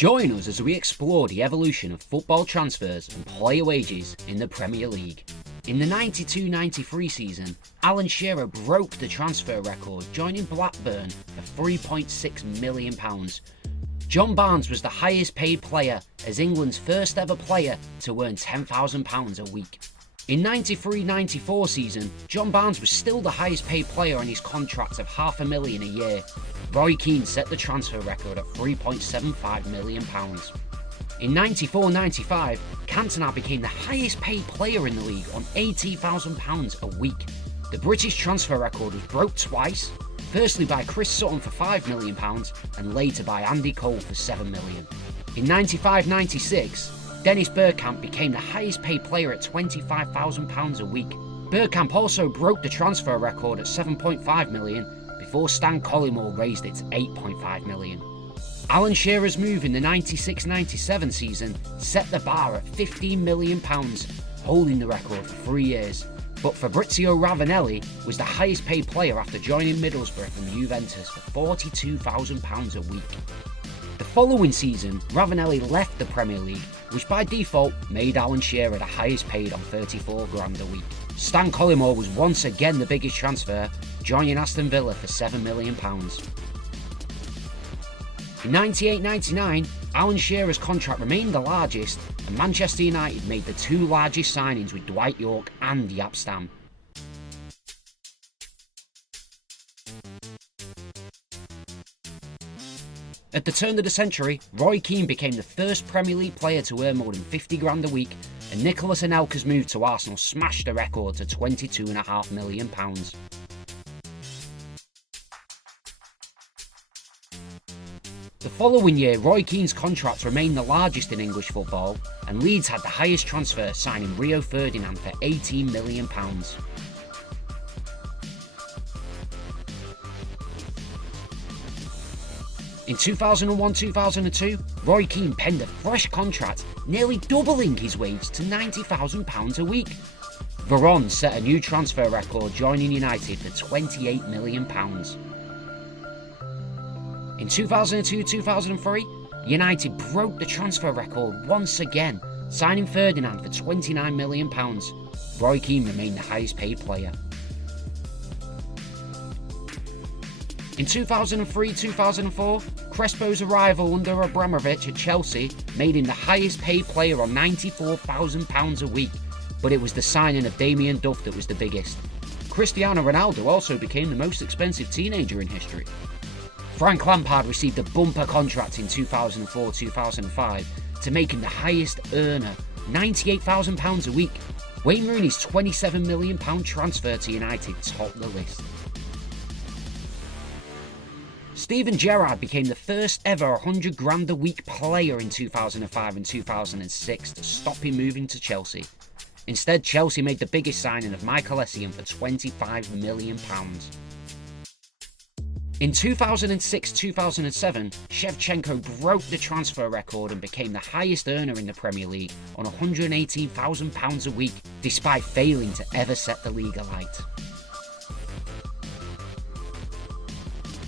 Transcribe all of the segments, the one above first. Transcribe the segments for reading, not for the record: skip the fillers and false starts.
Join us as we explore the evolution of football transfers and player wages in the Premier League. In the 92-93 season, Alan Shearer broke the transfer record, joining Blackburn for £3.6 million. John Barnes was the highest paid player as England's first ever player to earn £10,000 a week. In 93-94 season, John Barnes was still the highest paid player on his contract of £500,000 a year. Roy Keane set the transfer record at £3.75 million. In 94-95, Cantona became the highest paid player in the league on £80,000 a week. The British transfer record was broke twice, firstly by Chris Sutton for £5 million and later by Andy Cole for £7 million. In 95-96, Dennis Bergkamp became the highest paid player at £25,000 a week. Bergkamp also broke the transfer record at £7.5 million before Stan Collymore raised it to £8.5 million. Alan Shearer's move in the 96-97 season set the bar at £15 million, holding the record for 3 years. But Fabrizio Ravanelli was the highest paid player after joining Middlesbrough from Juventus for £42,000 a week. The following season, Ravanelli left the Premier League, which by default made Alan Shearer the highest paid on $34,000 a week. Stan Collymore was once again the biggest transfer, joining Aston Villa for £7 million. In 98-99, Alan Shearer's contract remained the largest, and Manchester United made the two largest signings with Dwight Yorke and Jaap Stam. At the turn of the century, Roy Keane became the first Premier League player to earn more than £50,000 a week, and Nicolas Anelka's move to Arsenal smashed the record to £22.5 million. The following year, Roy Keane's contract remained the largest in English football, and Leeds had the highest transfer, signing Rio Ferdinand for £18 million. In 2001-2002, Roy Keane penned a fresh contract, nearly doubling his wage to £90,000 a week. Varane set a new transfer record, joining United for £28 million. In 2002-2003, United broke the transfer record once again, signing Ferdinand for £29 million. Roy Keane remained the highest paid player. In 2003-2004, Crespo's arrival under Abramovich at Chelsea made him the highest paid player on £94,000 a week, but it was the signing of Damien Duff that was the biggest. Cristiano Ronaldo also became the most expensive teenager in history. Frank Lampard received a bumper contract in 2004-2005 to make him the highest earner, £98,000 a week. Wayne Rooney's £27 million transfer to United topped the list. Steven Gerrard became the first ever £100,000 a week player in 2005 and 2006 to stop him moving to Chelsea. Instead, Chelsea made the biggest signing of Michael Essien for £25 million. In 2006-2007, Shevchenko broke the transfer record and became the highest earner in the Premier League on £118,000 a week, despite failing to ever set the league alight.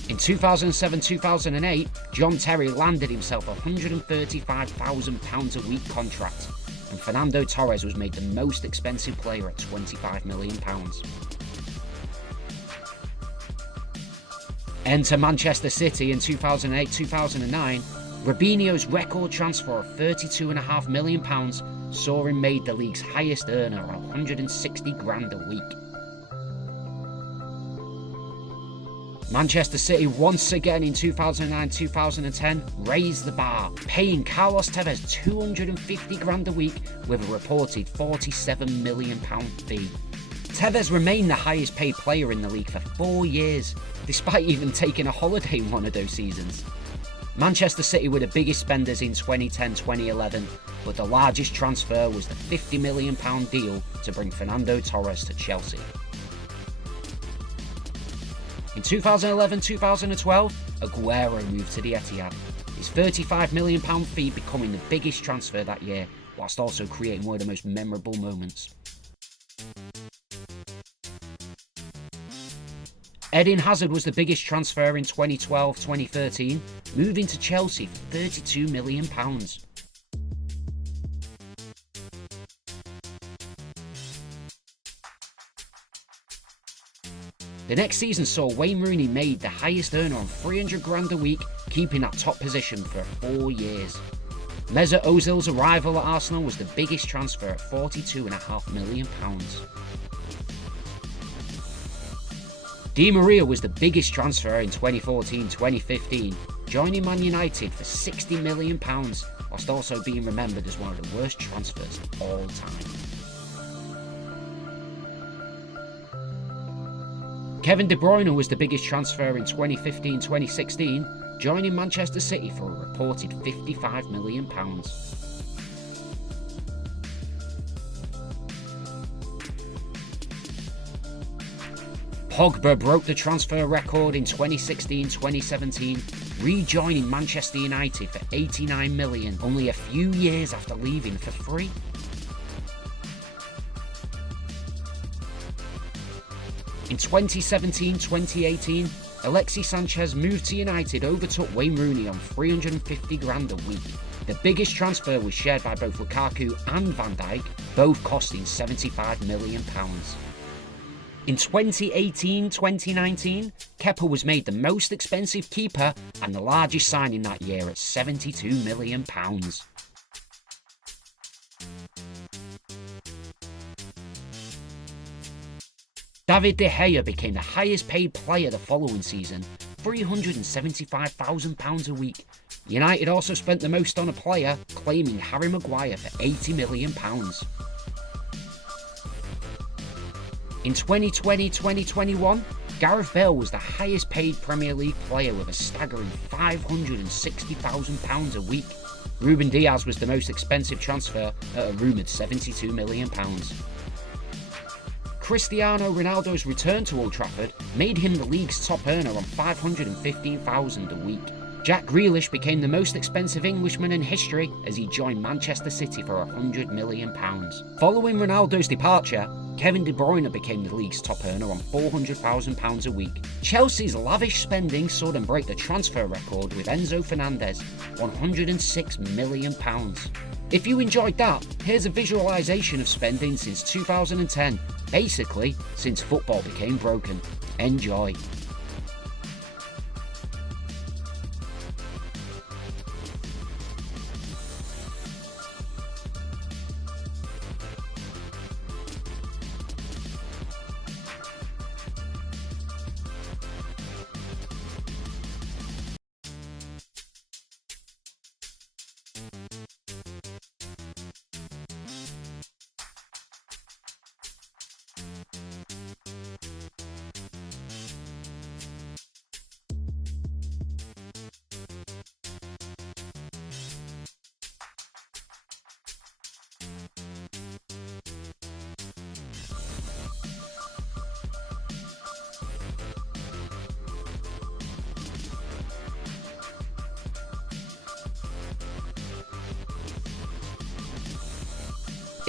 In 2007-2008, John Terry landed himself a £135,000 a week contract, and Fernando Torres was made the most expensive player at £25 million. Enter Manchester City in 2008-2009, Robinho's record transfer of £32.5 million saw him made the league's highest earner at £160,000 a week. Manchester City once again in 2009-2010 raised the bar, paying Carlos Tevez £250,000 a week with a reported £47 million fee. Tevez remained the highest paid player in the league for 4 years, despite even taking a holiday in one of those seasons. Manchester City were the biggest spenders in 2010-2011, but the largest transfer was the £50 million deal to bring Fernando Torres to Chelsea. In 2011-2012, Aguero moved to the Etihad, his £35 million fee becoming the biggest transfer that year, whilst also creating one of the most memorable moments. Eden Hazard was the biggest transfer in 2012-2013, moving to Chelsea for £32 million. The next season saw Wayne Rooney made the highest earner on £300,000 a week, keeping that top position for 4 years. Mesut Ozil's arrival at Arsenal was the biggest transfer at £42.5 million. Di Maria was the biggest transfer in 2014-2015, joining Man United for £60 million, whilst also being remembered as one of the worst transfers of all time. Kevin De Bruyne was the biggest transfer in 2015-2016, joining Manchester City for a reported £55 million. Pogba broke the transfer record in 2016-2017, rejoining Manchester United for £89 million, only a few years after leaving for free. In 2017-2018, Alexis Sanchez moved to United, overtook Wayne Rooney on £350,000 a week. The biggest transfer was shared by both Lukaku and Van Dijk, both costing £75 million. In 2018-2019, Kepa was made the most expensive keeper and the largest signing that year at £72 million. David De Gea became the highest paid player the following season, £375,000 a week. United also spent the most on a player, claiming Harry Maguire for £80 million. In 2020-2021, Gareth Bale was the highest paid Premier League player with a staggering £560,000 a week. Ruben Diaz was the most expensive transfer at a rumoured £72 million. Cristiano Ronaldo's return to Old Trafford made him the league's top earner on £515,000 a week. Jack Grealish became the most expensive Englishman in history as he joined Manchester City for £100 million. Following Ronaldo's departure, Kevin De Bruyne became the league's top earner on £400,000 a week. Chelsea's lavish spending saw them break the transfer record with Enzo Fernandez, £106 million. If you enjoyed that, here's a visualisation of spending since 2010, basically since football became broken. Enjoy.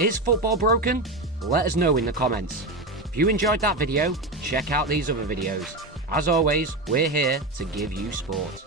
Is football broken? Let us know in the comments. If you enjoyed that video, check out these other videos. As always, we're here to give you sport.